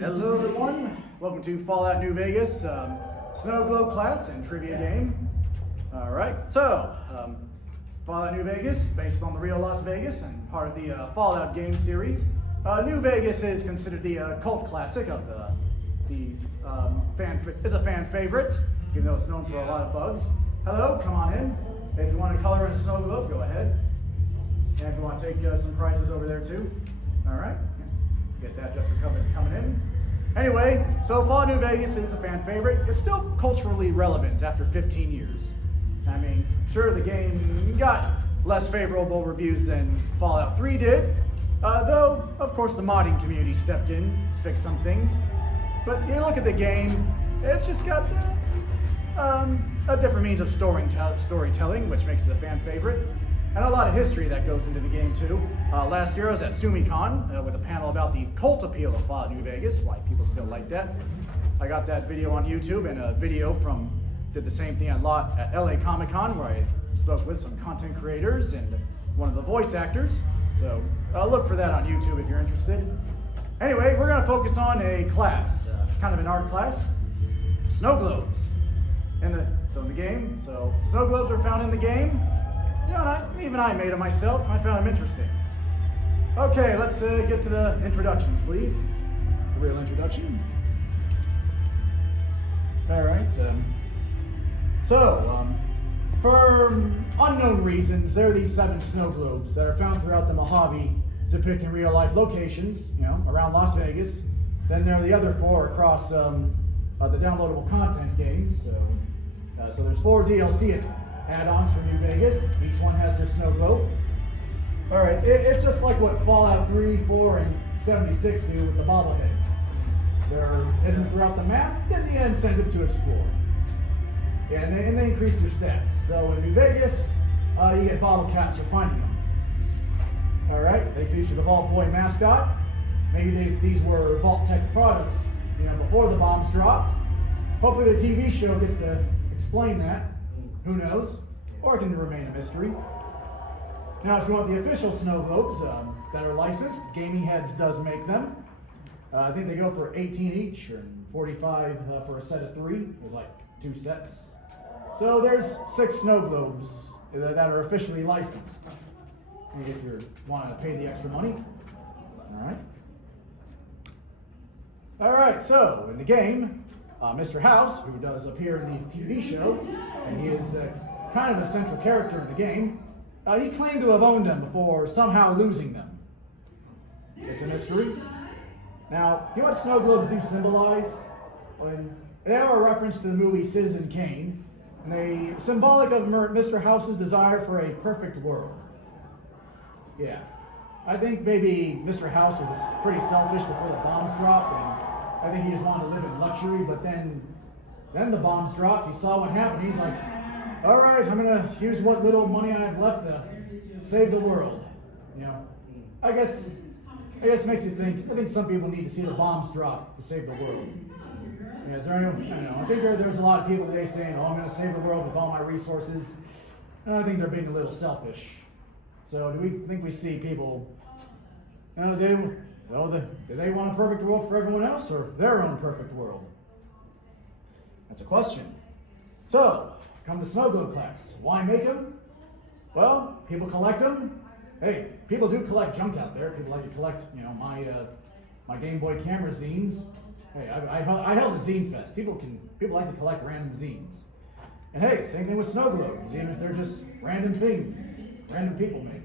Hello everyone, welcome to Fallout New Vegas, Snow Globe class and trivia game. Alright, so Fallout New Vegas, based on the real Las Vegas and part of the Fallout game series. New Vegas is considered the cult classic of is a fan favorite, even though it's known for a lot of bugs. Hello, come on in. If you want to color in a snow globe, go ahead. And if you want to take some prizes over there too. Alright, get that just for coming in. Anyway, so Fallout New Vegas is a fan favorite. It's still culturally relevant after 15 years. I mean, sure, the game got less favorable reviews than Fallout 3 did, though, of course, the modding community stepped in, fixed some things. But you look at the game, it's just got a different means of storytelling, which makes it a fan favorite. And a lot of history that goes into the game too. Last year I was at TsumiCon with a panel about the cult appeal of Fallout New Vegas, why people still like that. I got that video on YouTube and a video did the same thing at LA Comic-Con where I spoke with some content creators and one of the voice actors. So look for that on YouTube if you're interested. Anyway, we're gonna focus on a class, kind of an art class, snow globes. In the game, so snow globes are found in the game. You know, even I made them myself. I found them interesting. Okay, let's get to the introductions, please. The real introduction. All right. For unknown reasons, there are these 7 snow globes that are found throughout the Mojave, depicting real-life locations, you know, around Las Vegas. Then there are the other 4 across the downloadable content games. So there's 4 DLC add-ons for New Vegas. Each one has their snow globe. All right, it's just like what Fallout 3, 4, and 76 do with the bobbleheads. They're hidden throughout the map, gives you an incentive to explore. Yeah, and they increase your stats. So in New Vegas, you get bottle caps for finding them. All right, they feature the Vault Boy mascot. Maybe these were Vault Tech products, you know, before the bombs dropped. Hopefully the TV show gets to explain that. Who knows? Or it can remain a mystery. Now, if you want the official snow globes that are licensed, Gaming Heads does make them. I think they go for 18 each, or 45 for a set of 3. There's like 2 sets. So there's 6 snow globes that are officially licensed. If you want to pay the extra money. All right, so in the game, Mr. House, who does appear in the TV show, and he is kind of a central character in the game, he claimed to have owned them before somehow losing them. It's a mystery. Now, you know what snow globes do symbolize? They are a reference to the movie Citizen Kane, and they symbolic of Mr. House's desire for a perfect world. Yeah, I think maybe Mr. House was pretty selfish before the bombs dropped, and I think he just wanted to live in luxury, but then the bombs dropped. He saw what happened. He's like, all right, I'm gonna use what little money I have left to save the world. You know, I guess it makes you think. I think some people need to see the bombs drop to save the world. Yeah, is there anyone? I don't know. I think there's a lot of people today saying, "Oh, I'm gonna save the world with all my resources." And I think they're being a little selfish. So, do we think we see people? Do they want a perfect world for everyone else, or their own perfect world? That's a question. So, come to snow globe class. Why make them? Well, people collect them. Hey, people do collect junk out there. People like to collect, you know, my Game Boy camera zines. Hey, I held a zine fest. People like to collect random zines. And hey, same thing with snow globes, even if they're just random things random people make.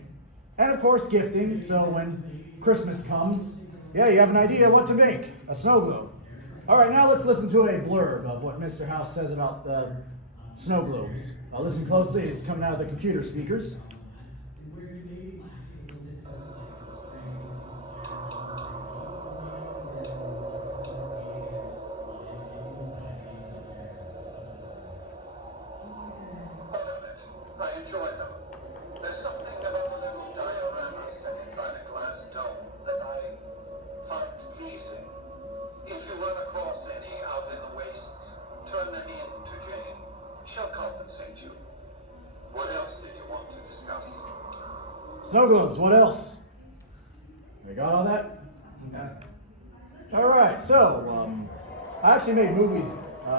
And of course, gifting. So when Christmas comes, yeah, you have an idea what to make, a snow globe. All right, now let's listen to a blurb of what Mr. House says about snow globes. Listen closely, it's coming out of the computer speakers. I enjoy them. There's something about the little dioramas that inside a glass dome that I find pleasing. If you run across any out in the wastes, turn them in to Jane. She'll compensate you. What else did you want to discuss? Snow globes, what else? We got all that? Yeah. All right, so I actually made movies,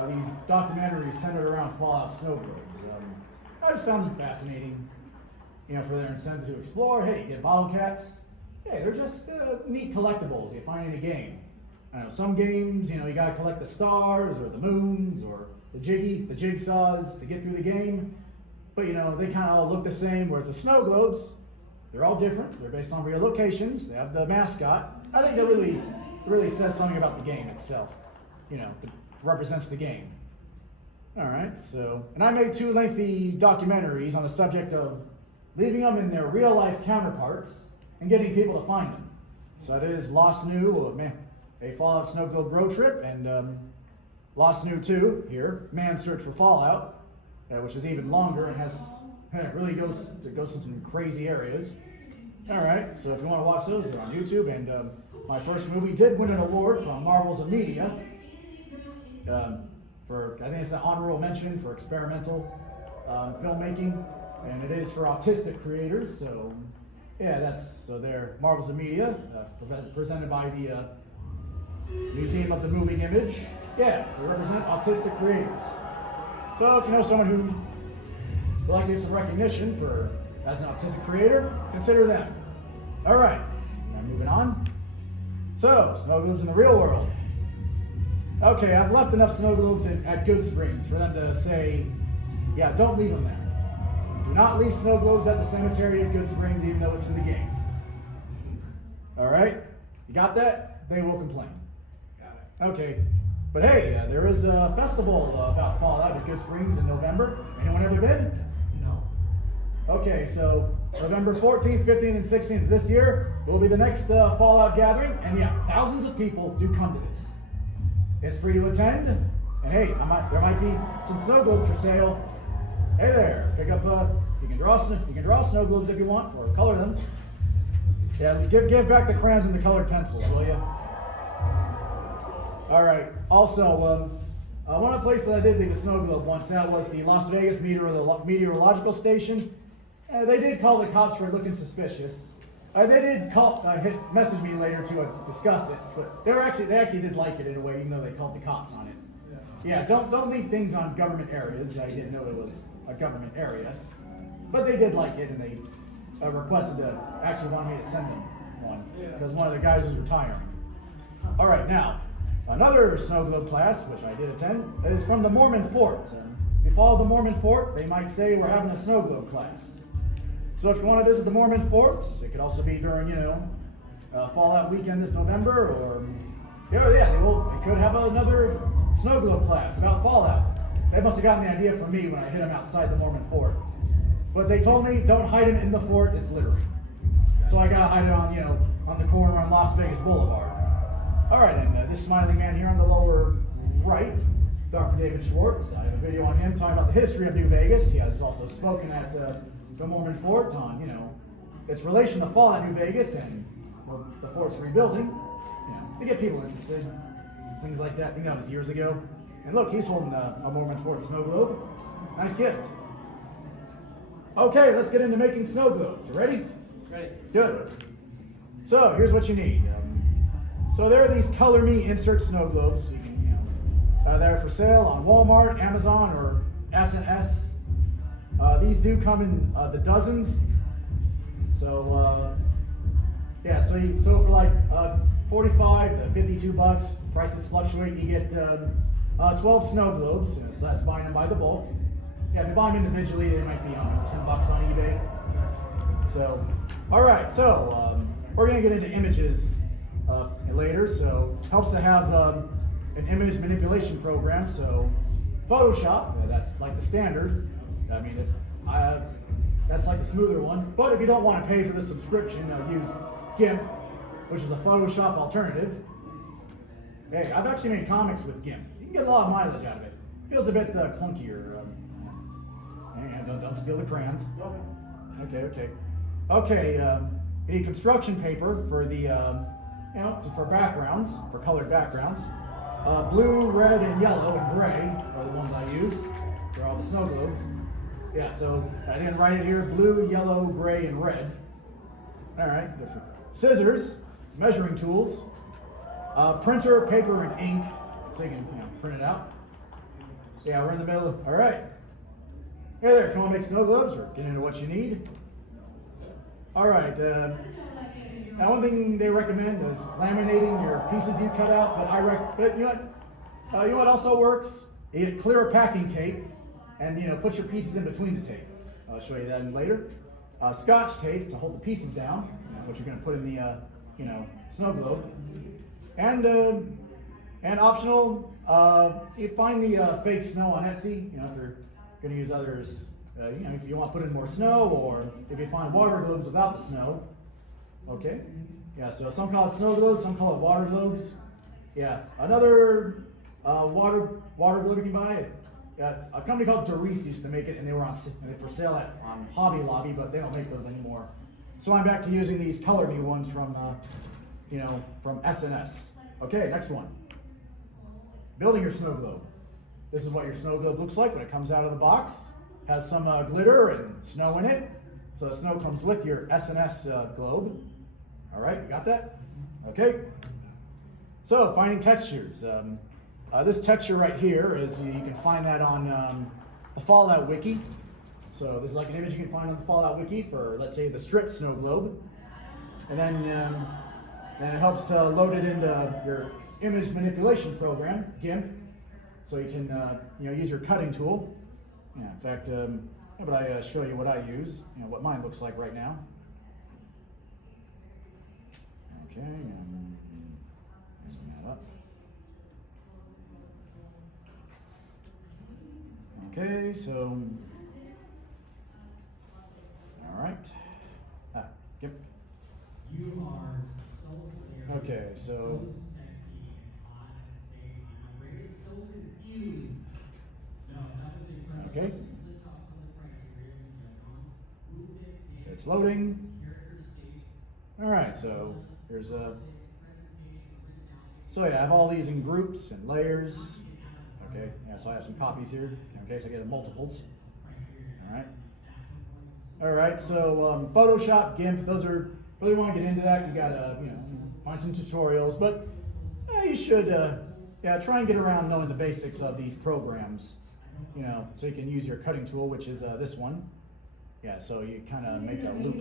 these documentaries centered around Fallout snow globes. I just found them fascinating, for their incentive to explore. Hey, you get bottle caps. Hey, they're just neat collectibles you find in a game. I know some games, you gotta collect the stars or the moons or the jigsaws to get through the game. But they kind of all look the same. Whereas the snow globes, they're all different. They're based on real locations. They have the mascot. I think that really says something about the game itself. That represents the game. All right. So, and I made 2 lengthy documentaries on the subject of leaving them in their real life counterparts and getting people to find them. So that is Lost New, a Fallout Snow Globe road trip, and Lost New 2 here, Man's Search for Fallout, which is even longer and really goes in some crazy areas. All right, so if you want to watch those, they're on YouTube. And my first movie did win an award from Marvels of Media for, I think it's an honorable mention for experimental filmmaking, and it is for autistic creators. So yeah, so they're Marvels of Media, presented by the Museum of the Moving Image. Yeah, they represent autistic creators. So if you know someone who would like to get some recognition as an autistic creator, consider them. All right, now moving on. So, snow globes in the real world. Okay, I've left enough snow globes at Good Springs for them to say, yeah, don't leave them there. Do not leave snow globes at the cemetery at Good Springs, even though it's in the game. All right, you got that? They will complain. Okay, but hey, there is a festival about Fallout at Good Springs in November. Anyone ever been? No. Okay, so November 14th, 15th, and 16th this year will be the next Fallout gathering, and yeah, thousands of people do come to this. It's free to attend, and hey, there might be some snow globes for sale. Hey there, pick up you can draw snow globes if you want, or color them. Yeah, give back the crayons and the colored pencils, will you? All right. Also, one of the places that I did leave a snow globe once, that was the Las Vegas Meteorological Station. They did call the cops for looking suspicious. They did message me later to discuss it, but they actually did like it in a way, even though they called the cops on it. Yeah, don't leave things on government areas. I didn't know it was a government area, but they did like it, and they requested actually wanted me to send them one because one of the guys is retiring. All right, now. Another snow globe class, which I did attend, is from the Mormon Fort. If you follow the Mormon Fort, they might say we're having a snow globe class. So if you want to visit the Mormon Fort, it could also be during, Fallout weekend this November, or they could have another snow globe class about Fallout. They must have gotten the idea from me when I hit them outside the Mormon Fort. But they told me don't hide them in the fort; it's littering. So I gotta hide it on the corner on Las Vegas Boulevard. All right, and this smiling man here on the lower right, Dr. David Schwartz. I have a video on him talking about the history of New Vegas. He has also spoken at the Mormon Fort on, its relation to Fallout New Vegas and the fort's rebuilding. To get people interested, things like that. I think that was years ago. And look, he's holding a Mormon Fort snow globe. Nice gift. Okay, let's get into making snow globes. You ready? Ready. Good. So here's what you need. So there are these Color Me insert snow globes. You can, they're for sale on Walmart, Amazon, or S&S. These do come in the dozens. So so for like $45 to $52, prices fluctuate. You get 12 snow globes. So that's buying them by the bulk. Yeah, if you buy them individually, they might be $10 on eBay. So, all right. So we're gonna get into images later, so helps to have an image manipulation program. So Photoshop, that's like the standard. I mean, that's like the smoother one. But if you don't want to pay for the subscription, use GIMP, which is a Photoshop alternative. Hey, I've actually made comics with GIMP. You can get a lot of mileage out of it. Feels a bit clunkier. And don't steal the crayons. Okay. You need construction paper for the for backgrounds, for colored backgrounds. Blue, red, and yellow, and gray are the ones I use for all the snow globes. Yeah, so I didn't write it here. Blue, yellow, gray, and red. All right, different. Scissors, measuring tools. Printer, paper, and ink, so you can print it out. Yeah, we're in the middle. All right. Hey there, if you want to make snow globes or get into what you need. All right. Now, one thing they recommend is laminating your pieces you cut out. But you know what also works? You get clear packing tape, and put your pieces in between the tape. I'll show you that later. Scotch tape to hold the pieces down, which you're going to put in the snow globe. And optional, you find the fake snow on Etsy. If you're going to use others, if you want to put in more snow, or if you find water globes without the snow. Okay. Yeah. So some call it snow globes, some call it water globes. Yeah. Another water globe you can buy. A company called Doris used to make it, and they were for sale on Hobby Lobby, but they don't make those anymore. So I'm back to using these Color Me ones from SNS. Okay, next one. Building your snow globe. This is what your snow globe looks like when it comes out of the box. Has some glitter and snow in it. So the snow comes with your SNS globe. All right, you got that? Okay. So finding textures. This texture right here is, you can find that on the Fallout Wiki. So this is like an image you can find on the Fallout Wiki for, let's say, the strip snow globe. And then it helps to load it into your image manipulation program, GIMP, so you can use your cutting tool. Yeah, in fact, how about I show you what I use, what mine looks like right now. Okay, and zoom that up. Okay, so, all right. Yep. You are so clear. Okay, so. So sexy and hot and sexy. My brain is so confused. No, that was incredible. Okay. List off some of the criteria we judge on. Who picked It's loading. character stage. All right, so here's a. So yeah, I have all these in groups and layers. Okay, yeah, so I have some copies here in case I get multiples. All right. All right, so Photoshop, GIMP, those are, really want to get into that, you gotta, find some tutorials, but you should, try and get around knowing the basics of these programs, so you can use your cutting tool, which is this one. Yeah, so you kind of make a loop.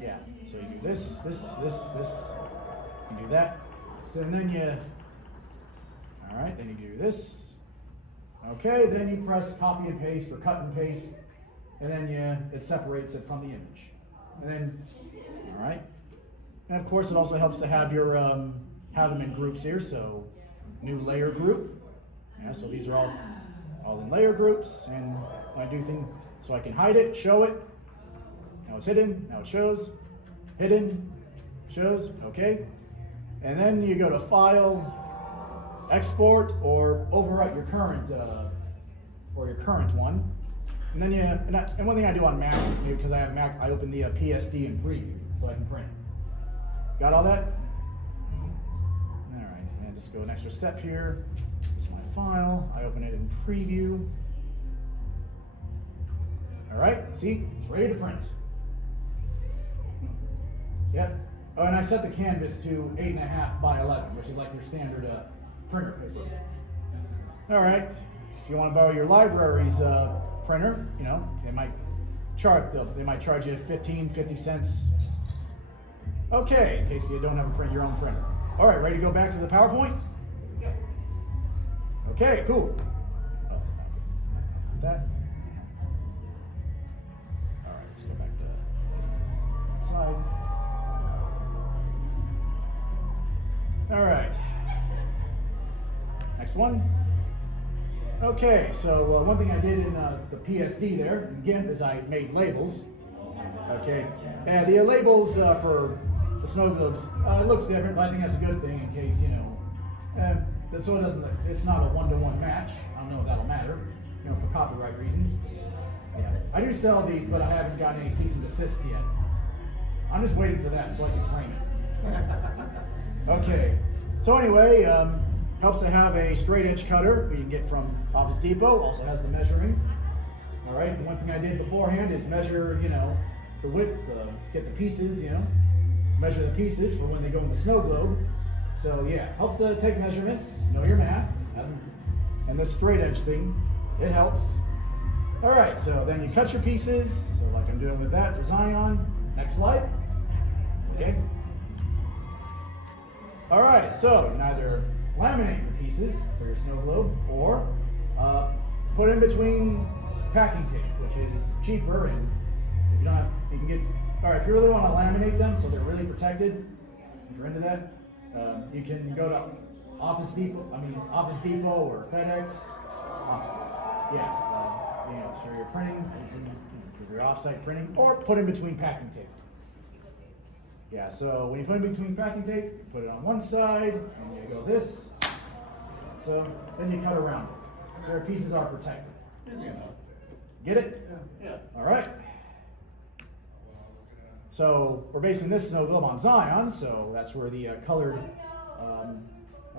Yeah, so you do this, you do that. So then all right, then you do this. Okay, then you press copy and paste or cut and paste, and then it separates it from the image. And then, all right. And of course, it also helps to have your have them in groups here. So, new layer group. Yeah, so these are all in layer groups, and when I do things, so I can hide it, show it. Now it's hidden. Now it shows. Hidden. Shows. Okay. And then you go to File, Export, or overwrite your current one. And then and one thing I do on Mac, because I have Mac, I open the PSD in preview so I can print. Got all that? All right, and just go an extra step here. This is my file. I open it in preview. All right, see, it's ready to print. Yep. Oh, and I set the canvas to 8.5 by 11, which is like your standard printer paper. All right. If you want to borrow your library's printer, they might charge you 50 cents. Okay, in case you don't have your own printer. All right, ready to go back to the PowerPoint? Yep. Okay, cool. That. All right, let's go back to the slide. All right. Next one. Okay, so one thing I did in the PSD there, in GIMP, is I made labels. Okay, and the labels for the snow globes, it looks different, but I think that's a good thing in case, so it doesn't, it's not a one-to-one match. I don't know if that'll matter, for copyright reasons. Yeah. I do sell these, but I haven't gotten any cease and desist yet. I'm just waiting for that so I can frame it. Okay, so anyway, helps to have a straight edge cutter you can get from Office Depot. Also has the measuring. All right, and one thing I did beforehand is measure, the width, get the pieces, measure the pieces for when they go in the snow globe. So yeah, helps to take measurements, know your math, and this straight edge thing, it helps. All right, so then you cut your pieces, so like I'm doing with that for Zion. Next slide. Okay. All right, so you can either laminate the pieces for your snow globe or put in between packing tape, which is cheaper, and if you don't have, you can get. All right, if you really want to laminate them so they're really protected, if you're into that, you can go to Office Depot or FedEx. You know, for your printing, for your offsite printing, or put in between packing tape. Yeah, so when you put in between packing tape, you put it on one side, and you go this. So then you cut around it, so your pieces are protected. Get it? Yeah. All right. So we're basing this snow globe on Zion, so that's where the colored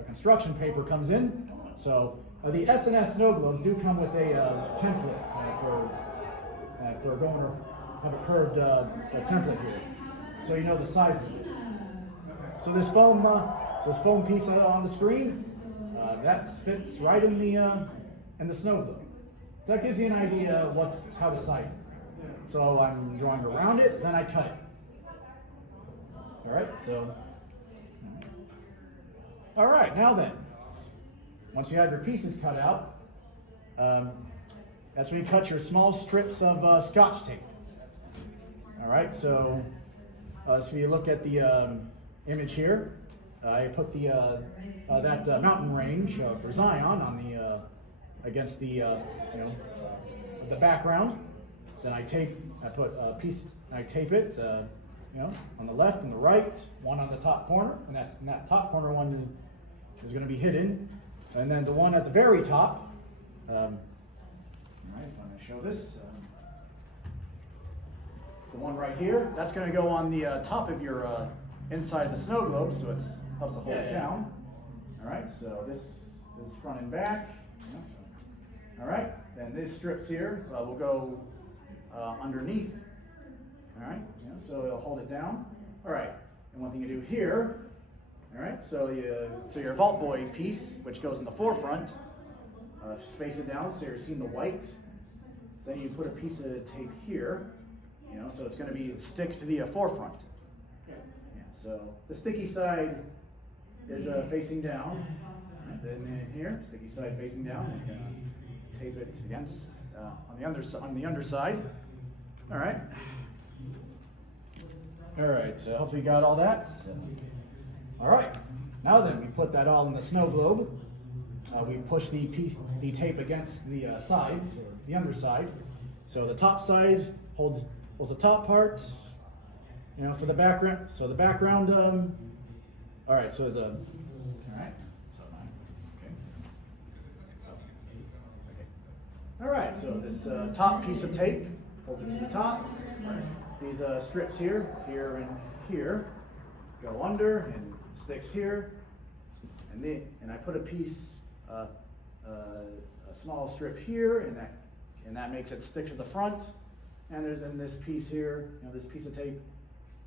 construction paper comes in. So the S&S snow globes do come with a template for going to have a curved template here, so you know the sizes of it. So this foam piece on the screen, that fits right in the snow globe. So that gives you an idea of how to size it. So I'm drawing around it, then I cut it. All right, so. All right, now then, once you have your pieces cut out, that's when you cut your small strips of Scotch tape. All right, so if you look at the image here, I put that mountain range for Zion on against the the background. Then I tape it, on the left and the right, one on the top corner, and that top corner one is going to be hidden, and then the one at the very top. All right, if I'm going to show this, the one right here, that's going to go on the top of your inside the snow globe, so it helps to hold it down. All right, so this is front and back. All right, then these strips here will go underneath. All right, so it'll hold it down. All right, and one thing you do here, all right, so your Vault Boy piece, which goes in the forefront, just face it down so you're seeing the white. So then you put a piece of tape here, so it's going to stick to the forefront. Yeah, so the sticky side is facing down. Right, then here, sticky side facing down. You're going to tape it against on the underside. All right. All right, so hopefully you got all that. All right, now then we put that all in the snow globe. We push the tape against the sides, or the underside. So the top side holds the top part, for the background. So the background, all right, so all right, so okay. All right, so this top piece of tape holds it to the top. These strips here, and here, go under and sticks here, and I put a piece, a small strip here, and that makes it stick to the front. And there's then this piece here, this piece of tape,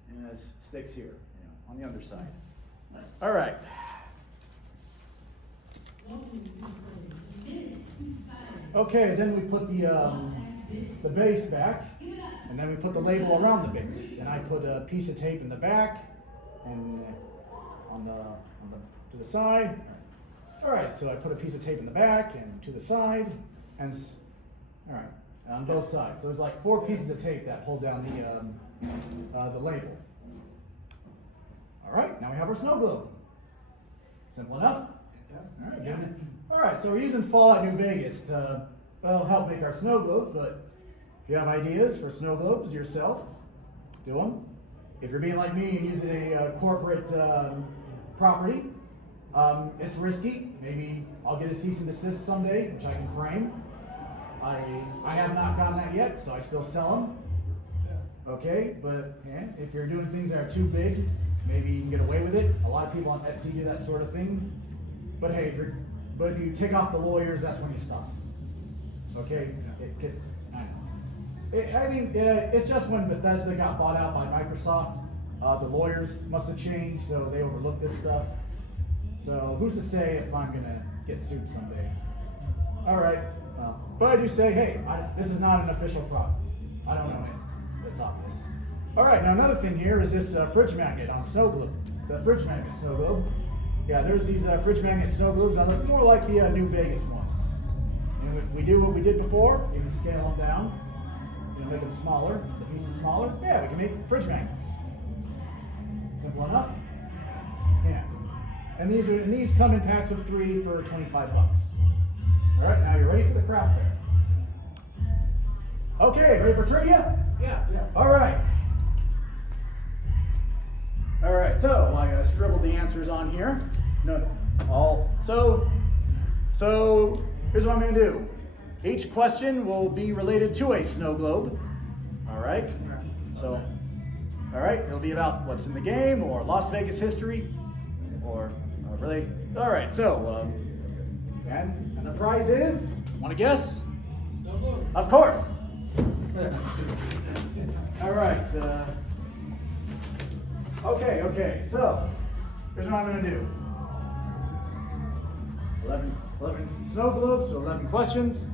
and it sticks here, on the underside. All right. Okay, then we put the base back. And then we put the label around the base, and I put a piece of tape in the back and to the side. All right, so I put a piece of tape in the back and to the side, and all right, on both sides. So there's like 4 pieces of tape that hold down the label. All right, now we have our snow globe. Simple enough. All right, yeah. All right, so we're using Fallout New Vegas to help make our snow globes, but. If you have ideas for snow globes yourself, do them. If you're being like me and using a corporate property, it's risky. Maybe I'll get a cease and desist someday, which I can frame. I have not gotten that yet, so I still sell them. Okay, but if you're doing things that are too big, maybe you can get away with it. A lot of people on Etsy do that sort of thing. But hey, if you take off the lawyers, that's when you stop. Okay, I know. It's just when Bethesda got bought out by Microsoft, the lawyers must have changed, so they overlooked this stuff. So who's to say if I'm gonna get sued someday? All right. Well, but I do say, hey, this is not an official product. I don't know it. It's obvious. All right. Now another thing here is this fridge magnet on snow globe. The fridge magnet snow globe. Yeah, there's these fridge magnet snow globes. I look more like the New Vegas ones. And if we do what we did before, you can scale them down. You can make them smaller. The pieces smaller. Yeah, we can make fridge magnets. Simple enough. Yeah. And these come in packs of 3 for $25. All right, now you're ready for the craft fair. Okay, ready for trivia? Yeah. All right. All right, so I scribbled the answers on here. So here's what I'm going to do. Each question will be related to a snow globe. All right. So, all right, it'll be about what's in the game or Las Vegas history, or really. All right. So, and the prize is. Want to guess? Snow globe. Of course. All right. Okay. So, here's what I'm going to do. 11 snow globes, so 11 questions.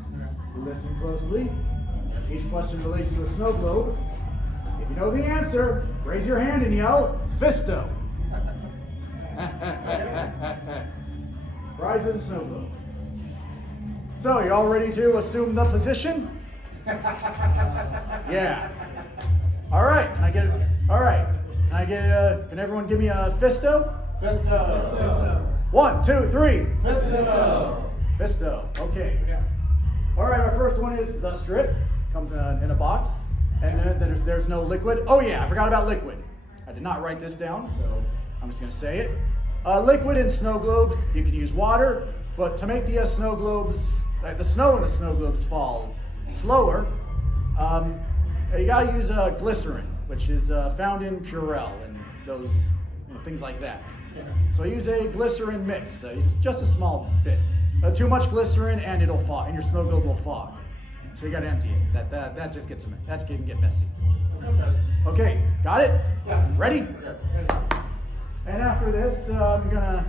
Listen closely. Each question relates to a snow globe. If you know the answer, raise your hand and yell, Fisto. Prize is a snow globe. So, you all ready to assume the position? Yeah. All right. Can I get it? All right. Can everyone give me a Fisto? Fisto. 1, 2, 3. Fisto. Fisto. Okay. All right. Our first one is the strip. Comes in a box, and then there's no liquid. Oh yeah, I forgot about liquid. I did not write this down, so I'm just gonna say it. Liquid in snow globes, you can use water, but to make the snow globes, the snow in the snow globes fall slower, you gotta use glycerin, which is found in Purell and those things like that. So I use a glycerin mix. It's just a small bit. Too much glycerin and it'll fog, and your snow globe will fog. So you gotta empty it. That just gets that can get messy. Okay, got it? Yeah. Ready? Yeah. And after this,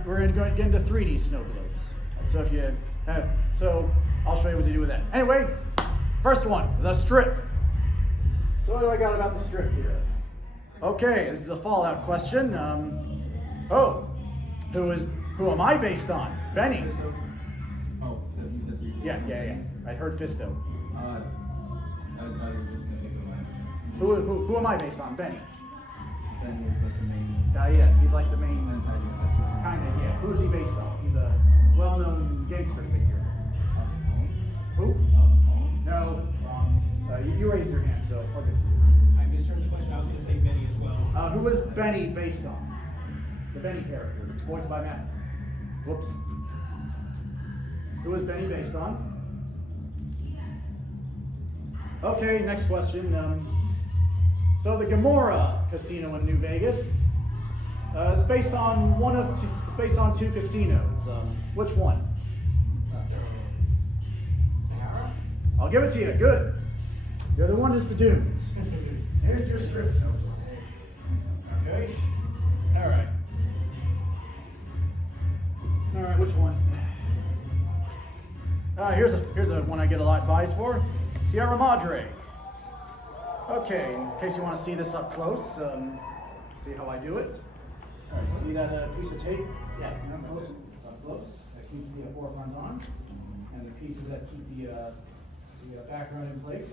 we're gonna get into 3D snow globes. So if you so I'll show you what to do with that. Anyway, first one, the strip. So what do I got about the strip here? Okay, this is a Fallout question. Who am I based on? Benny. Oh, the 3D. Yeah. I heard Fisto. I was just gonna say the line. Who am I based on? Benny. Then he's like the main. Yes, he's like the main. Antagonist. Kind of, yeah. Who is he based on? He's a well-known gangster figure. Who? No, wrong. You raised your hand, so I'll get to you. I misheard the question. I was going to say Benny as well. Who was Benny based on? The Benny character, voiced by Matt. Whoops. Who was Benny based on? Okay, next question. So the Gamora Casino in New Vegas. It's based on It's based on 2 casinos. Which one? Sahara? I'll give it to you. Good. You're the one that's the dunes. Here's your strip snow. Okay. All right. Which one? Here's a one I get a lot of buys for. Sierra Madre. Okay, in case you want to see this up close, see how I do it. All right, see that piece of tape? Yeah, up close. That keeps the forefront on, and the pieces that keep the background in place.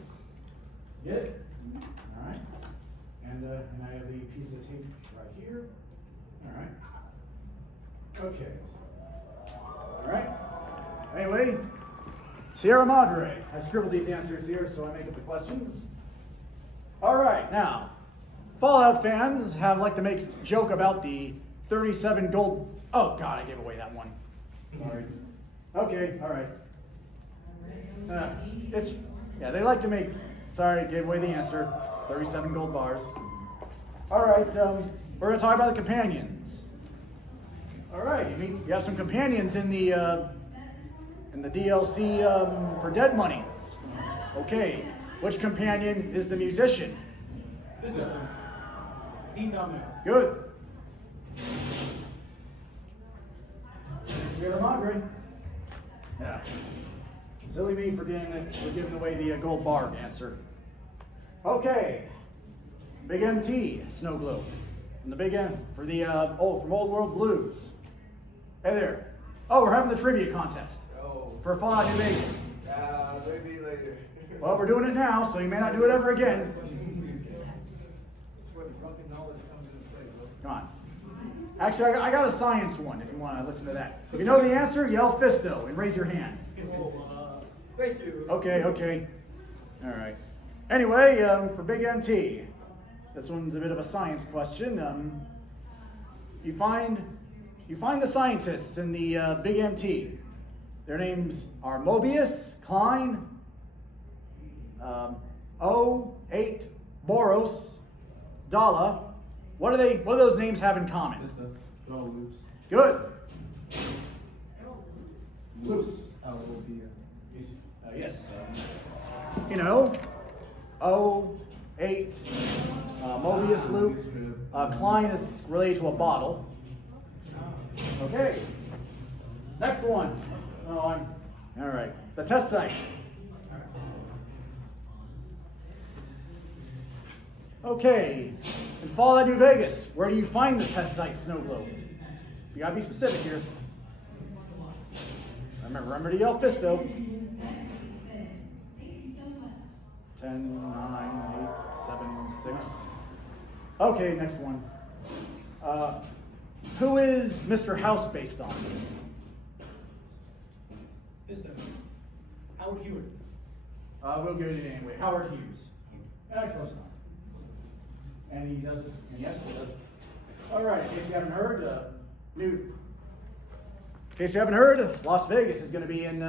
Get it? All right. And I have the piece of tape right here. All right. Okay. All right. Anyway, Sierra Madre. I scribbled these answers here so I make up the questions. All right, now, Fallout fans like to make a joke about the 37 gold. Oh God, I gave away that one. Sorry. Okay, all right. They like to make. Sorry, gave away the answer. 37 gold bars. All right, we're gonna talk about the companions. All right, you have some companions in the DLC for Dead Money. Okay, which companion is the musician? This is Ding Dong Man. Good. your Madre. Yeah. Silly me for giving away the gold bar answer. Okay. Big MT, Snow Globe. And the big M for the from Old World Blues. Hey there. Oh, we're having the trivia contest. Oh. For Fallout New Vegas. Maybe later. Well, we're doing it now, so you may not do it ever again. That's where the drunken knowledge comes into play, bro. Come on. Actually, I got a science one if you want to listen to that. If you know the answer, yell Fisto and raise your hand. Thank you. Okay. All right. Anyway, for Big MT, this one's a bit of a science question. You find the scientists in the Big MT. Their names are Mobius, Klein, O8, Boros, Dalla. What do those names have in common? Just a throw loose. Good. Loose. Yes. You know, O8, Mobius loop. Klein is related to a bottle. Okay. Next one. All right. The test site. Okay. In Fallout New Vegas, where do you find the test site Snow Globe? You gotta be specific here. Remember to yell Fisto. 10, 9, 8, 7, 6. Okay, next one. Who is Mr. House based on? Howard Hewitt. We'll get it anyway. Howard Hughes. Close enough. And he does it. And yes, he does. All right. In case you haven't heard, Las Vegas is going to be in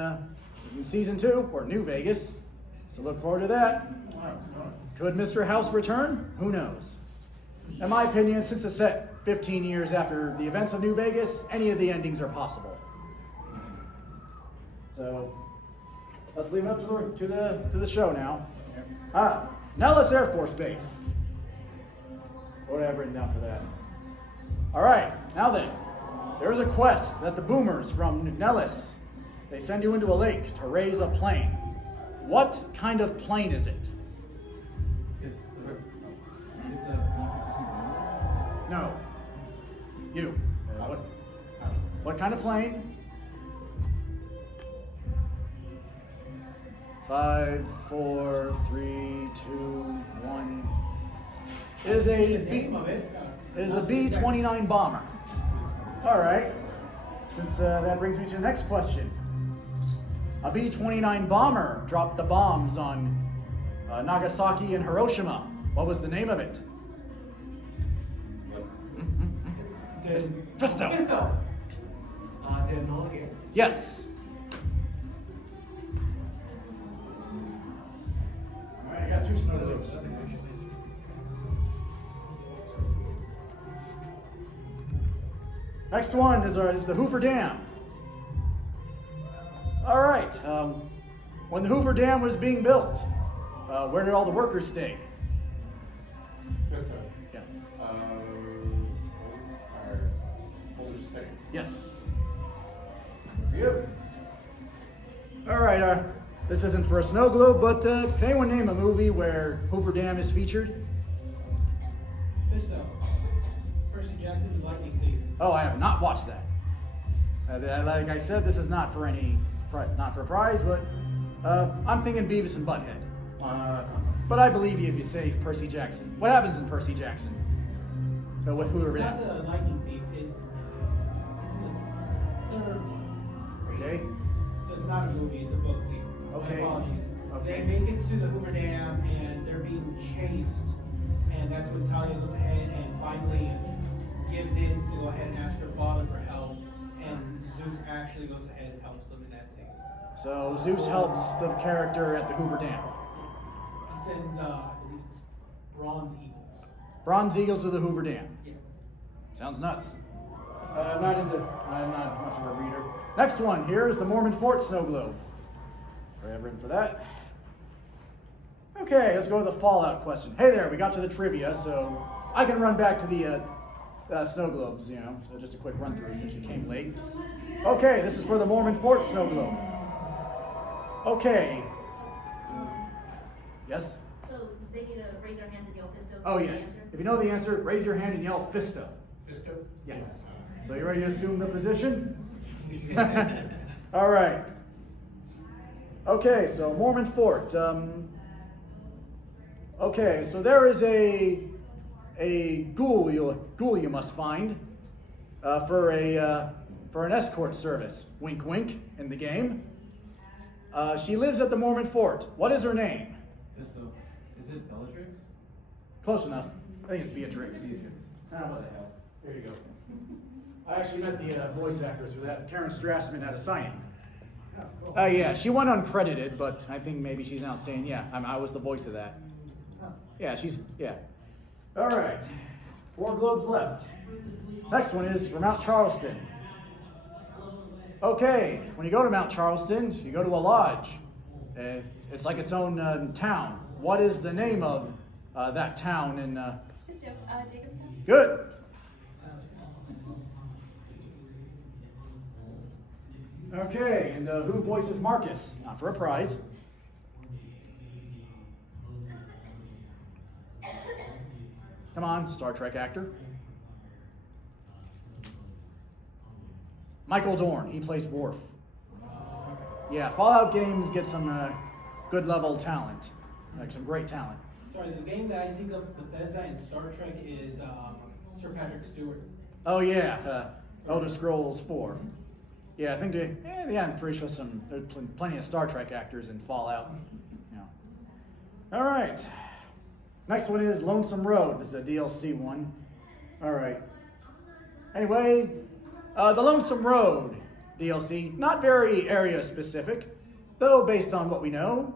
season 2 or New Vegas. So look forward to that. Could Mr. House return? Who knows? In my opinion, since it's set 15 years after the events of New Vegas, any of the endings are possible. So let's leave it up to the show now. Nellis Air Force Base. What have I written down for that? All right, now then, there's a quest that the boomers from Nellis, they send you into a lake to raise a plane. What kind of plane is it? It's a B-52. No. You. What kind of plane? 5, 4, 3, 2, 1. It is a B-29 bomber. All right. Since that brings me to the next question. A B-29 bomber dropped the bombs on Nagasaki and Hiroshima. What was the name of it? Fisto. The Enola Gay. Yes. All right, I got 2 snow globes. Next one is the Hoover Dam. All right. When the Hoover Dam was being built, where did all the workers stay? Yeah. Yes. For you. All right. This isn't for a snow globe, but can anyone name a movie where Hoover Dam is featured? Fisto. Percy Jackson, The Lightning Thief. Oh, I have not watched that. Like I said, this is not for a prize, but I'm thinking Beavis and Butthead. But I believe you if you say Percy Jackson. What happens in Percy Jackson? With Hoover It's Dam. not The Lightning Thief. It's in the third. Okay. So it's not a movie, it's a book sequel. Okay. My apologies. Okay. They make it to the Hoover Dam and they're being chased. And that's when Talia goes ahead and finally gives in to go ahead and ask her father for help. And Zeus actually goes ahead and helps them in that scene. So Zeus helps the character at the Hoover Dam. He sends, I believe it's bronze eagles. Bronze Eagles of the Hoover Dam. Yeah. Sounds nuts. I'm not much of a reader. Next one here is the Mormon Fort Snow Globe. I have written for that. Okay, let's go with the Fallout question. Hey there, we got to the trivia, so I can run back to the snow globes, you know, so just a quick run through since you came late. Okay, this is for the Mormon Fort snow globe. Okay. Yes? So they need to raise their hands and yell Fisto? Oh, for the yes. answer? If you know the answer, raise your hand and yell Fisto. Fisto? Yes. So you ready to assume the position? All right. Okay, so Mormon Fort. Okay, so there is a ghoul you must find for an escort service. Wink, wink. In the game. She lives at the Mormon Fort. What is her name? Fisto. Is it Bellatrix? Close enough. I think it's Beatrix. Beatrix. Oh, what the hell. There you go. I actually met the voice actress for that. Karen Strassman had a signing. Oh, cool. Yeah, she went uncredited, but I think maybe she's now saying, yeah, I was the voice of that. Oh. Yeah, yeah. All right. 4 globes left. Next one is for Mount Charleston. Okay, when you go to Mount Charleston, you go to a lodge. It's like its own town. What is the name of that town in... Fisto, Jacobstown? Good. Okay, and who voices Marcus? Not for a prize. Come on, Star Trek actor. Michael Dorn, he plays Worf. Yeah, Fallout games get some good level talent, like some great talent. Sorry, the game that I think of Bethesda in Star Trek is Sir Patrick Stewart. Oh yeah, Elder Scrolls 4. Yeah, I think I'm pretty sure there's plenty of Star Trek actors in Fallout. Yeah. All right. Next one is Lonesome Road. This is a DLC one. All right. Anyway, the Lonesome Road DLC, not very area specific, though based on what we know,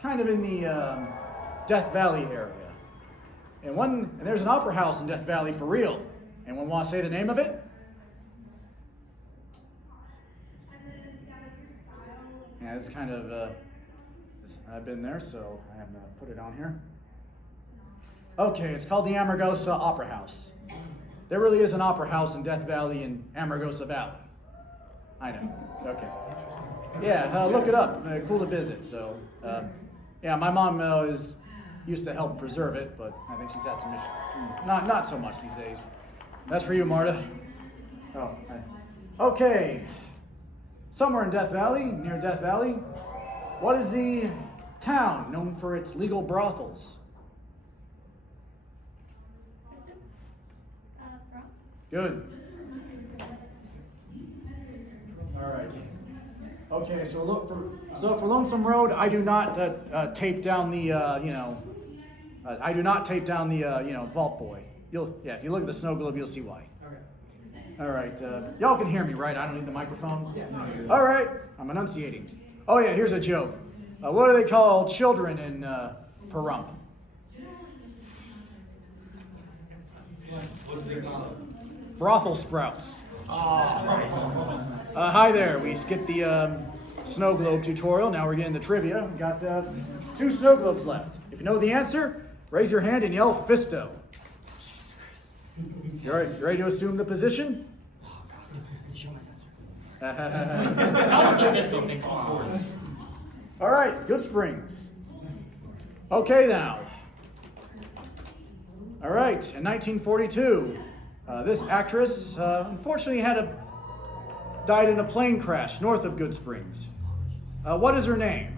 kind of in the Death Valley area. And there's an opera house in Death Valley for real. Anyone want to say the name of it? Yeah, it's kind of, I've been there, so I have to put it on here. Okay, it's called the Amargosa Opera House. There really is an opera house in Death Valley in Amargosa Valley. I know. Okay. Yeah, look it up. Cool to visit. So, yeah, my mom used to help preserve it, but I think she's had some issues. Not so much these days. That's for you, Marta. Oh, okay. Somewhere in Death Valley, near Death Valley, what is the town known for its legal brothels? Fisto? Bronx? Good. All right. Okay, so for Lonesome Road, I do not tape down the I do not tape down the Vault Boy. If you look at the snow globe, you'll see why. Okay. All right, y'all can hear me, right? I don't need the microphone. Yeah. All right, I'm enunciating. Oh yeah, here's a joke. What do they call children in Pahrump? What's the call? Brothel sprouts. Oh, Hi there. We skipped the snow globe tutorial. Now we're getting the trivia. We got 2 snow globes left. If you know the answer, raise your hand and yell Fisto. You ready to assume the position? All right, Good Springs. Okay now. All right, in 1942, this actress unfortunately died in a plane crash north of Good Springs. What is her name?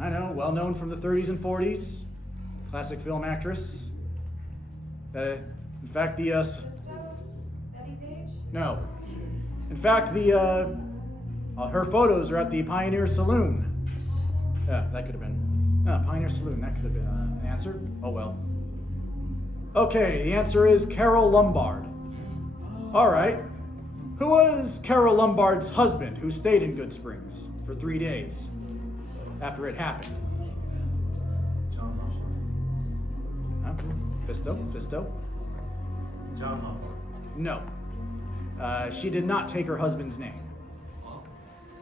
I know, well known from the 30s and 40s, classic film actress. In fact, no. In fact, her photos are at the Pioneer Saloon. That could have been Pioneer Saloon. That could have been an answer. Oh well. Okay, the answer is Carol Lombard. All right. Who was Carol Lombard's husband who stayed in Good Springs for 3 days after it happened? John Lombard. Fisto? John Lombard. No. She did not take her husband's name.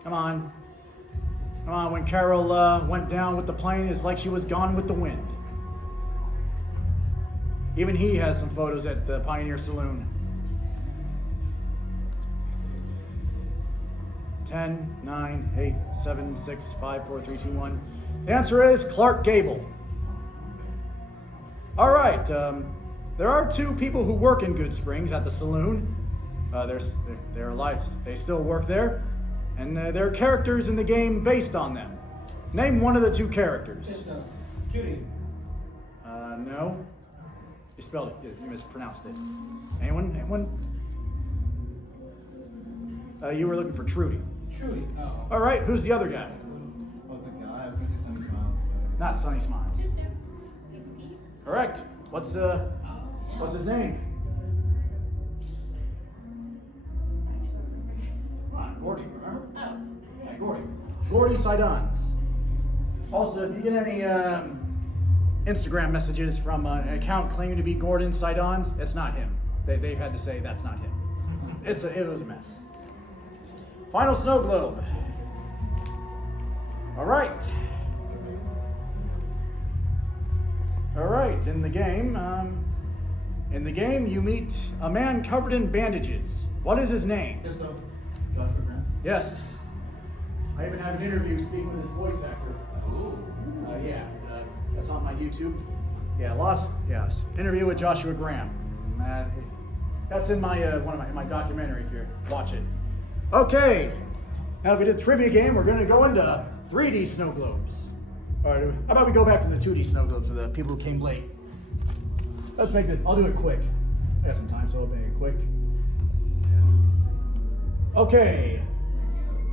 Come on. When Carol went down with the plane, it's like she was gone with the wind. Even he has some photos at the Pioneer Saloon. 10, 9, 8, 7, 6, 5, 4, 3, 2, 1. The answer is Clark Gable. All right. There are 2 people who work in Good Springs at the saloon. They're alive. They still work there, and there are characters in the game based on them. Name one of the 2 characters. It's, Judy. No. You spelled it. You mispronounced it. Anyone? You were looking for Trudy. Trudy. Oh. All right. Who's the other guy? What's a guy? I was gonna say Sunny Smiles. Not Sunny Smiles. Just do. He's a Pete. Correct. What's his name? Come on, Gordy. Remember? Oh. Yeah, Gordy. Gordy Sidons. Also, if you get any Instagram messages from an account claiming to be Gordon Sidons, it's not him. They've had to say that's not him. It was a mess. Final snow globe. All right. In the game, you meet a man covered in bandages. What is his name? Just Joshua Grant. Yes. I even have an interview speaking with his voice actor. Ooh. That's on my YouTube. Interview with Joshua Graham. That's in my my documentary if you watch it. Okay. Now if we did trivia game, we're gonna go into 3D snow globes. All right, how about we go back to the 2D snow globes for the people who came late? I'll do it quick. I got some time, so I'll make it quick. Okay.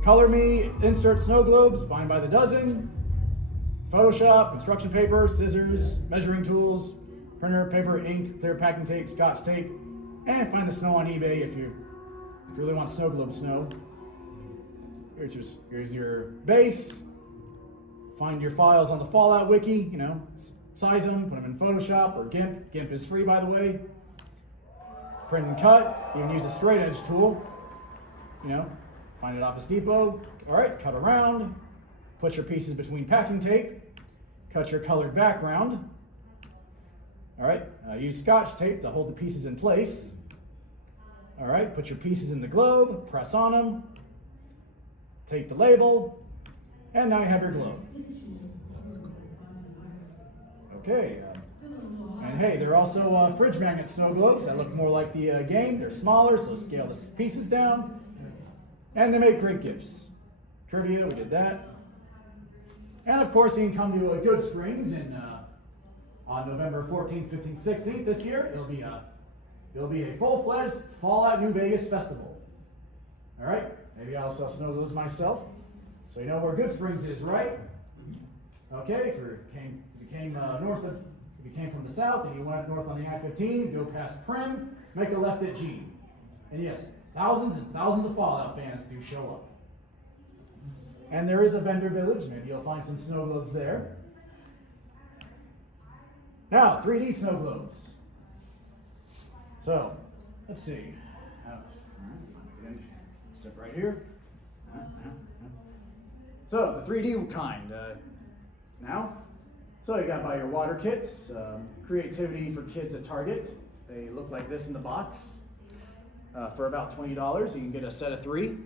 Color me, insert snow globes, bind by the dozen. Photoshop, construction paper, scissors, measuring tools, printer, paper, ink, clear packing tape, Scotch tape, and find the snow on eBay if you really want snow globe snow. Here's your base. Find your files on the Fallout wiki, size them, put them in Photoshop or GIMP. GIMP is free, by the way. Print and cut. You can use a straight edge tool. Find it off Office Depot. All right, cut around. Put your pieces between packing tape. Cut your colored background. All right, use Scotch tape to hold the pieces in place. All right, put your pieces in the globe, press on them. Take the label, and now you have your globe. Okay, and hey, there are also fridge magnet snow globes that look more like the game. They're smaller, so scale the pieces down, and they make great gifts. Trivia, we did that. And of course, you can come to Good Springs on November 14th, 15th, 16th this year. It'll be a full-fledged Fallout New Vegas festival. All right, maybe I'll sell snow globes myself, so you know where Good Springs is, right? Okay, if you came from the south and you went north on the I-15, go past Prim, make a left at G. And yes, thousands and thousands of Fallout fans do show up. And there is a vendor village. Maybe you'll find some snow globes there. Now, 3D snow globes. So, let's see. Step right here. So, the 3D kind. So you got to buy your water kits. Creativity for kids at Target. They look like this in the box. For about $20, you can get a set of 3.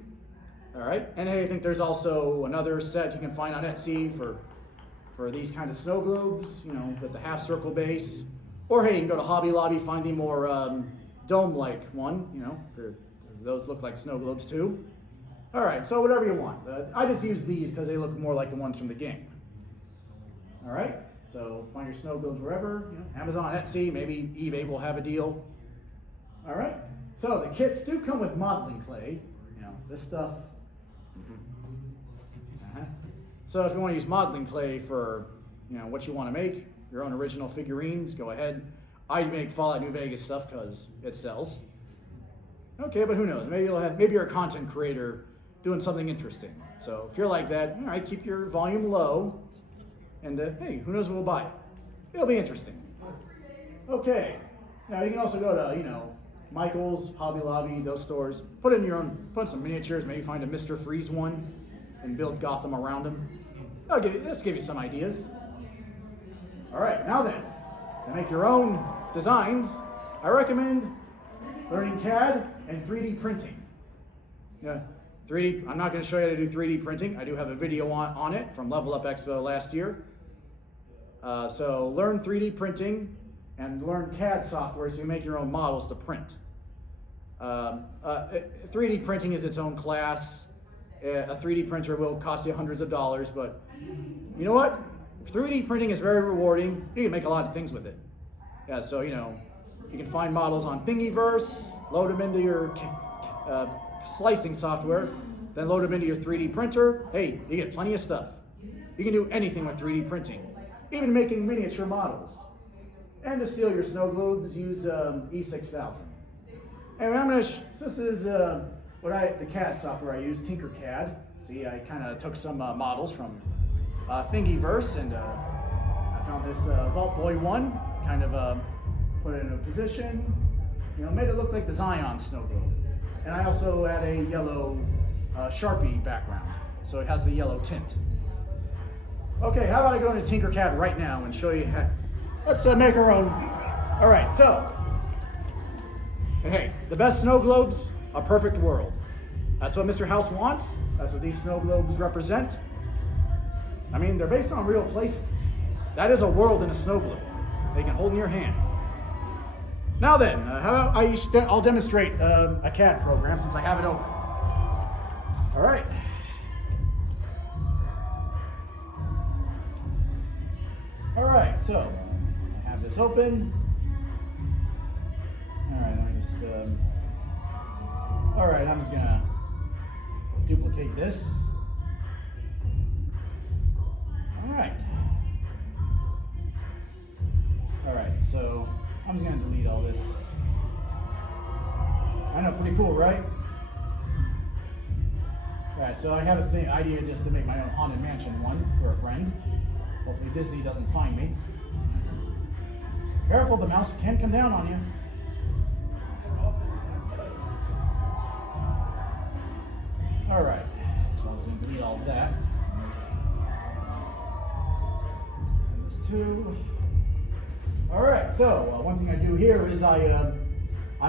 All right, and hey, I think there's also another set you can find on Etsy for these kind of snow globes, with the half circle base. Or hey, you can go to Hobby Lobby, find the more dome-like one, for those look like snow globes too. All right, so whatever you want. I just use these because they look more like the ones from the game. All right, so find your snow globes wherever, Amazon, Etsy, maybe eBay will have a deal. All right, so the kits do come with modeling clay, this stuff. So if you want to use modeling clay for, what you want to make, your own original figurines, go ahead. I make Fallout New Vegas stuff because it sells. Okay, but who knows? Maybe you're a content creator doing something interesting. So if you're like that, all right, keep your volume low, and hey, who knows what we'll buy? It'll be interesting. Okay, now you can also go to, Michael's, Hobby Lobby, those stores. Put some miniatures, maybe find a Mr. Freeze one, and build Gotham around him. Let's give you some ideas. All right, now then, to make your own designs, I recommend learning CAD and 3D printing. Yeah, 3D, I'm not going to show you how to do 3D printing. I do have a video on it from Level Up Expo last year. So learn 3D printing and learn CAD software so you make your own models to print. 3D printing is its own class. A 3D printer will cost you hundreds of dollars, but you know what? 3D printing is very rewarding. You can make a lot of things with it. Yeah, so you know, you can find models on Thingiverse, load them into your slicing software, then load them into your 3D printer. Hey, you get plenty of stuff. You can do anything with 3D printing, even making miniature models. And to steal your snow globes, use E6000. And I'm gonna. This is the CAD software I use, TinkerCAD. See, I kind of took some models from Thingiverse, and I found this Vault Boy 1. Kind of put it in a position. You know, made it look like the Zion snow globe. And I also add a yellow Sharpie background, so it has the yellow tint. Okay, how about I go into TinkerCAD right now and show you how. Let's make our own. All right, so. And hey, the best snow globes, a perfect world. That's what Mr. House wants. That's what these snow globes represent. I mean, they're based on real places. That is a world in a snow globe. They can hold in your hand. Now then, how about I'll demonstrate a CAD program since I have it open. All right. All right, so I have this open. All right, I'm just gonna duplicate this. All right. All right, so I'm just gonna delete all this. I know, pretty cool, right? All right, so I have a idea just to make my own Haunted Mansion one for a friend. Hopefully Disney doesn't find me. Careful, the mouse can come down on you. All right, so I'm just going to delete all of that. And this too. All right, so one thing I do here is I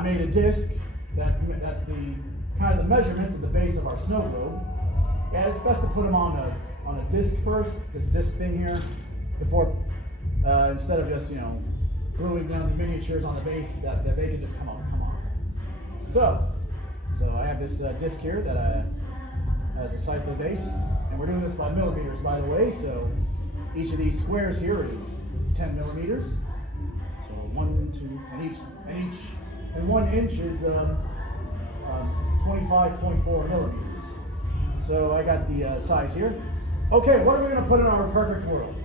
made a disc that's the kind of the measurement of the base of our snow globe. Yeah, it's best to put them on a disc first, this disc thing here, before instead of just gluing down the miniatures on the base that they can just come off. So I have this disc here that has a side for the base, and we're doing this by millimeters, by the way. So each of these squares here is 10 millimeters. So 1, 2, and 1 inch is 25.4 millimeters. So I got the size here. Okay, what are we going to put in our perfect world?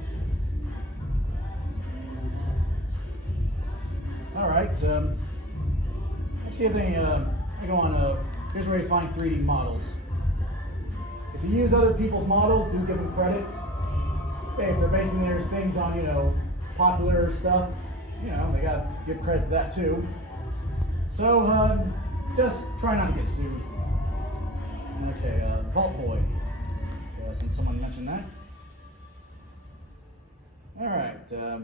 All right, let's see if they go on. Here's where you find 3D models. If you use other people's models, do give them credit. Hey, if they're basing their things on popular stuff, they gotta give credit to that too. So just try not to get sued. Okay, Vault Boy. Since someone mentioned that. All right. All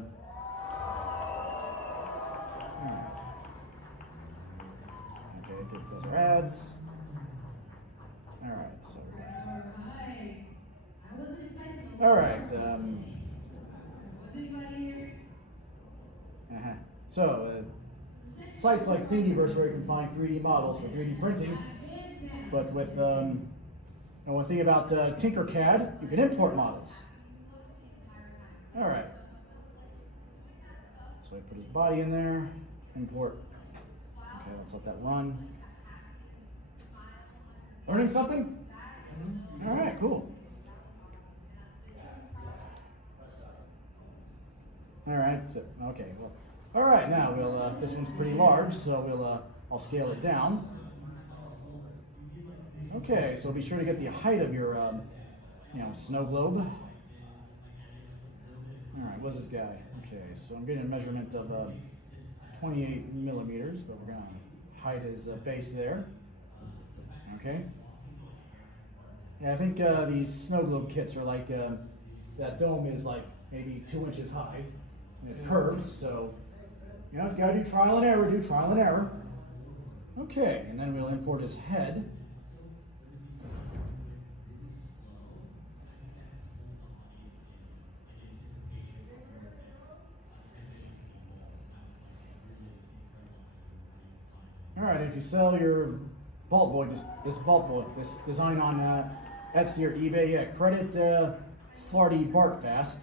right. Okay, those are ads. All right. So. All right. So sites like Thingiverse where you can find 3D models for 3D printing, but with one thing about TinkerCAD, you can import models. All right. So I put his body in there, import. Okay, let's let that run. Learning something? All right, cool. All right, so, okay, well, all right, now we'll, this one's pretty large, so I'll scale it down. Okay, so be sure to get the height of your, snow globe. All right, what's this guy? Okay, so I'm getting a measurement of 28 millimeters, but we're gonna hide his base there. Okay. Yeah, I think these snow globe kits are like, that dome is like maybe 2 inches high, and it curves, so You know, if you gotta do trial and error, do trial and error. Okay, and then we'll import his head. Alright, if you sell your Vault Boy, this design on Etsy or eBay, yeah, credit Flarty Bartfast.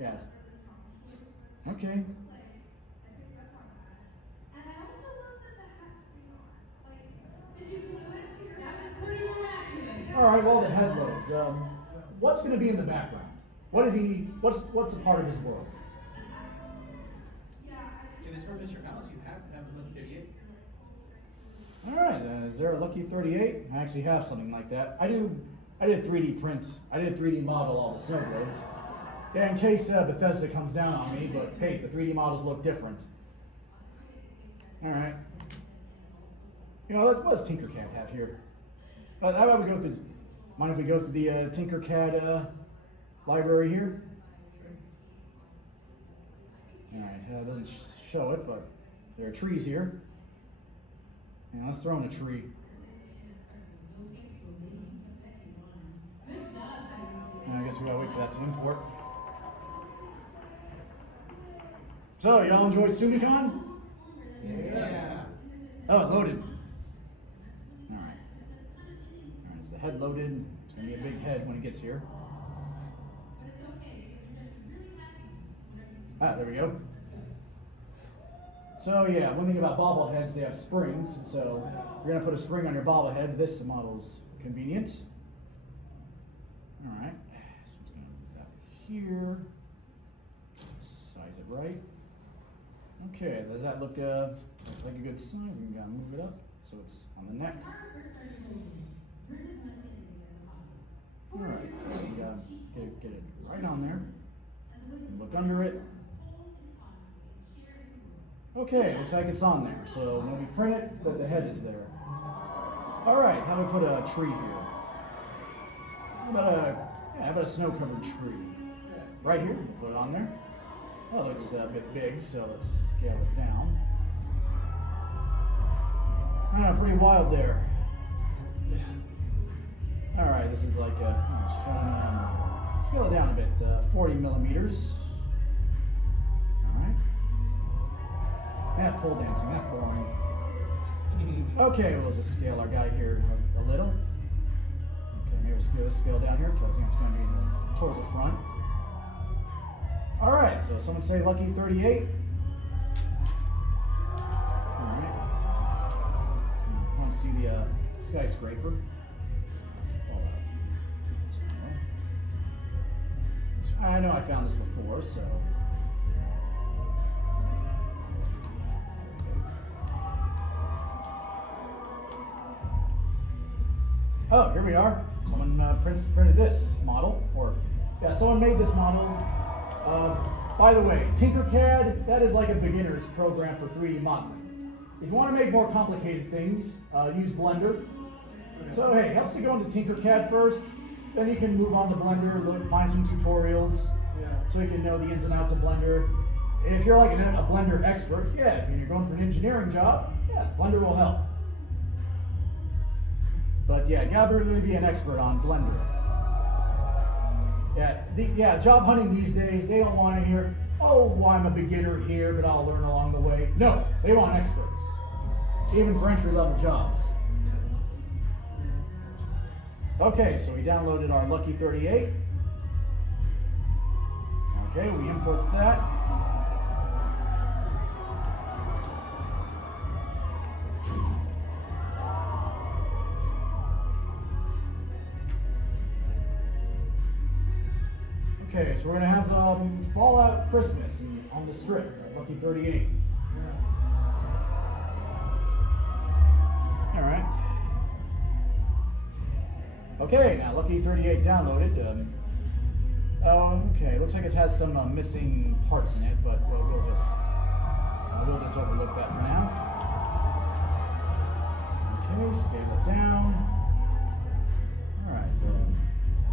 Yeah. Okay. Alright, well the head loads. What's gonna be in the background? What is he what's a part of his world? If it's from Mr. House, you have to have a Lucky 38. Alright, is there a Lucky 38? I actually have something like that. I did a 3D print. I did a 3D model all the snow globes. Yeah, in case Bethesda comes down on me, but hey, the 3D models look different. Alright. You know, what does Tinkercad have here? How about we go through, mind if we go through the Tinkercad library here? Alright, it doesn't show it, but there are trees here. Yeah, let's throw in a tree. I guess we gotta wait for that to import. So, y'all enjoy TsumiCon? Yeah. Oh, it loaded. Alright. Alright, is the head loaded? It's gonna be a big head when it gets here. Ah, there we go. So yeah, one thing about bobbleheads, they have springs. So you're gonna put a spring on your bobblehead. This model's convenient. All right, so it's gonna move that here. Size it right. Okay, does that look like a good size? We gotta move it up so it's on the neck. All right, so we gotta get it right on there. Look under it. Okay, looks like it's on there. So when we print it, the head is there. All right, how do we put a tree here? How about a snow-covered tree? Right here, we'll put it on there. Oh, it's a bit big, so let's scale it down. Pretty wild there. All right, this is like scale it down a bit, 40 millimeters. Yeah, pole dancing, that's boring. Okay, we'll just scale our guy here a little. Okay, maybe we'll scale this scale down here because it's going to be towards the front. Alright, so someone say Lucky 38. Alright. Want to see the skyscraper. I know I found this before, so. Oh, here we are. Someone printed this model, or yeah, someone made this model. By the way, Tinkercad, that is like a beginner's program for 3D modeling. If you want to make more complicated things, use Blender. So hey, it helps to go into Tinkercad first, then you can move on to Blender, find some tutorials, so you can know the ins and outs of Blender. If you're like a Blender expert, yeah, if you're going for an engineering job, yeah, Blender will help. But yeah, you gotta really be an expert on Blender. Yeah, job hunting these days, they don't want to hear, oh, well, I'm a beginner here, but I'll learn along the way. No, they want experts, even for entry-level jobs. Okay, so we downloaded our Lucky 38. Okay, we import that. Okay, so we're gonna have Fallout Christmas on the strip, Lucky 38. All right. Okay, now Lucky 38 downloaded. Okay, looks like it has some missing parts in it, but we'll just overlook that for now. Okay, scale it down. All right,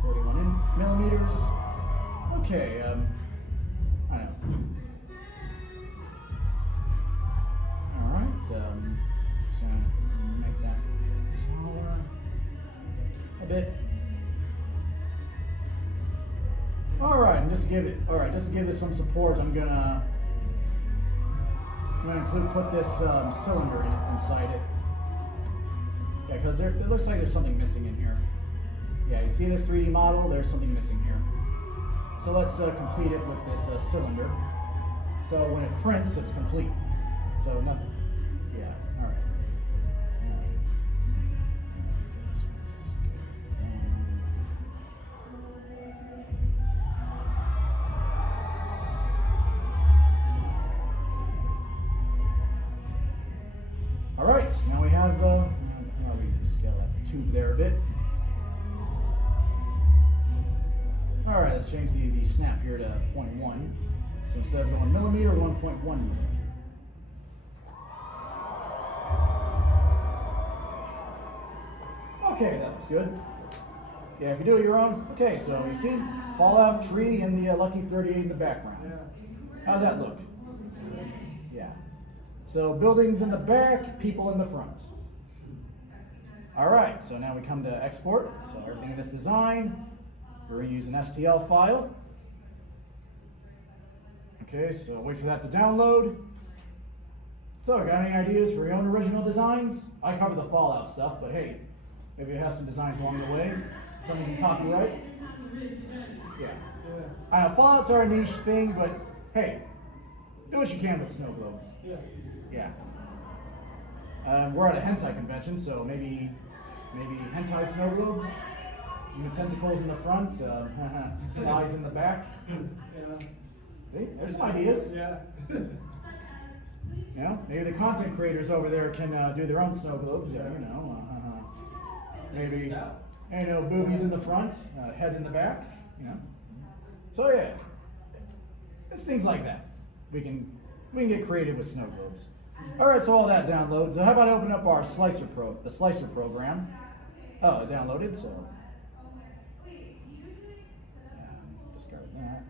41 millimeters. Okay, I don't know. Just gonna make that smaller a bit. All right, and just to give it some support, I'm gonna put this cylinder inside it. Yeah, because it looks like there's something missing in here. Yeah, you see this 3D model? There's something missing here. So let's complete it with this cylinder. So when it prints, it's complete. So nothing. Yeah. All right. All right. Now we have. Now we scale that tube there a bit. All right. Let's change the snap here to 0.1. So instead of going millimeter, 1.1 millimeter. Okay, that looks good. Yeah, if you do it your own. Okay, so you see fallout tree and the Lucky 38 in the background. How's that look? Yeah. So buildings in the back, people in the front. All right, so now we come to export. So everything in this design, we're going to use an STL file. Okay, so wait for that to download. So, got any ideas for your own original designs? I cover the Fallout stuff, but hey, maybe you have some designs along the way. Something you can copyright. Yeah. I know Fallouts are a niche thing, but hey, do what you can with snow globes. Yeah. We're at a hentai convention, so maybe hentai snow globes. Tentacles in the front, eyes in the back. See, there's some ideas. Yeah. You know, maybe the content creators over there can do their own snow globes. Yeah, you know, maybe boobies in the front, head in the back. You know, so yeah, it's things like that. We can get creative with snow globes. All right, so all that downloads. How about I open up our the slicer program? Oh, it downloaded. So discard that.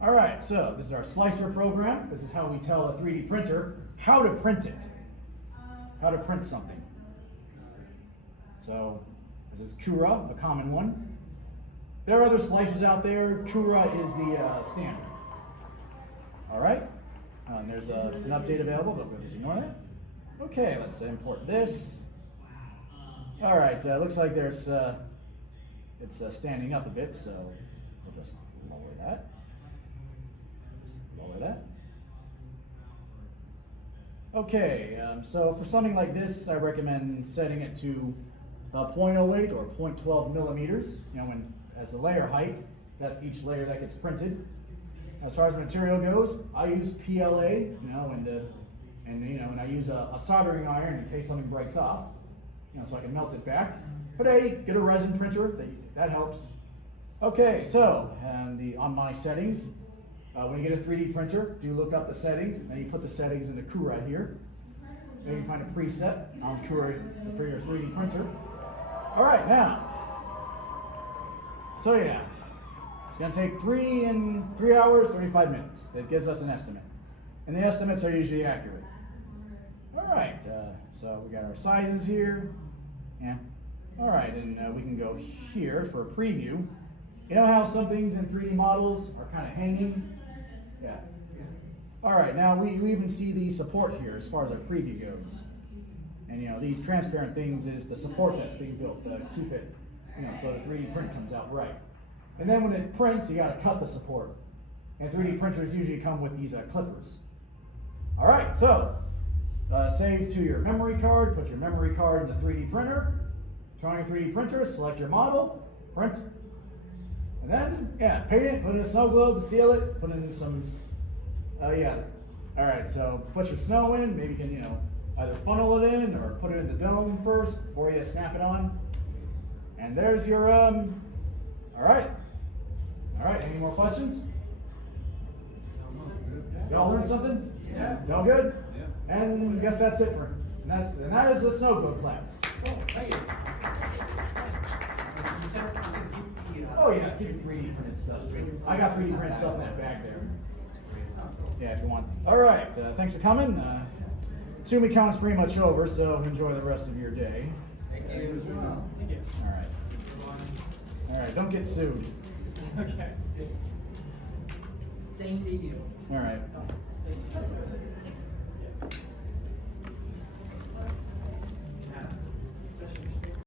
All right, so this is our slicer program. This is how we tell a 3D printer how to print it, how to print something. So this is Cura, a common one. There are other slicers out there. Cura is the standard. All right, and there's an update available, but we'll just ignore that. Okay, let's import this. All right, looks like there's it's standing up a bit, so we'll just lower that. Lower that. Okay, so for something like this, I recommend setting it to 0.08 or 0.12 millimeters. You know, as the layer height, that's each layer that gets printed. As far as material goes, I use PLA, you know, and I use a soldering iron in case something breaks off, you know, so I can melt it back. But hey, get a resin printer, that helps. Okay, so on my settings. When you get a 3D printer, do look up the settings, and you put the settings into Cura here. Maybe you find a preset on Cura for your 3D printer. All right, now. So yeah, it's gonna take 3 hours, 35 minutes. It gives us an estimate, and the estimates are usually accurate. All right, so we got our sizes here. Yeah. All right, and we can go here for a preview. You know how some things in 3D models are kind of hanging? Yeah. All right, now we even see the support here as far as our preview goes. And you know, these transparent things is the support that's being built to keep it, you know, so the 3D print comes out right. And then when it prints, you gotta cut the support. And 3D printers usually come with these clippers. All right, so save to your memory card, put your memory card in the 3D printer, turn on your 3D printer, select your model, print. And then, yeah, paint it, put in a snow globe, seal it, put in some, yeah. All right, so put your snow in, maybe you can, you know, either funnel it in or put it in the dome first before you snap it on. And there's your, all right. All right, any more questions? Y'all learned something? Yeah. Y'all good? Yeah. And I guess that's it for, and that is the snow globe class. Oh, thank you. You said you can keep the. Oh yeah, keep your 3D printed stuff. I got 3D printed stuff in that bag there. Yeah, if you want. All right, thanks for coming. TsumiCon's pretty much over, so enjoy the rest of your day. Thank you. Thank you. All right. All right. Don't get sued. Okay. Same to you. All right. Oh, thanks.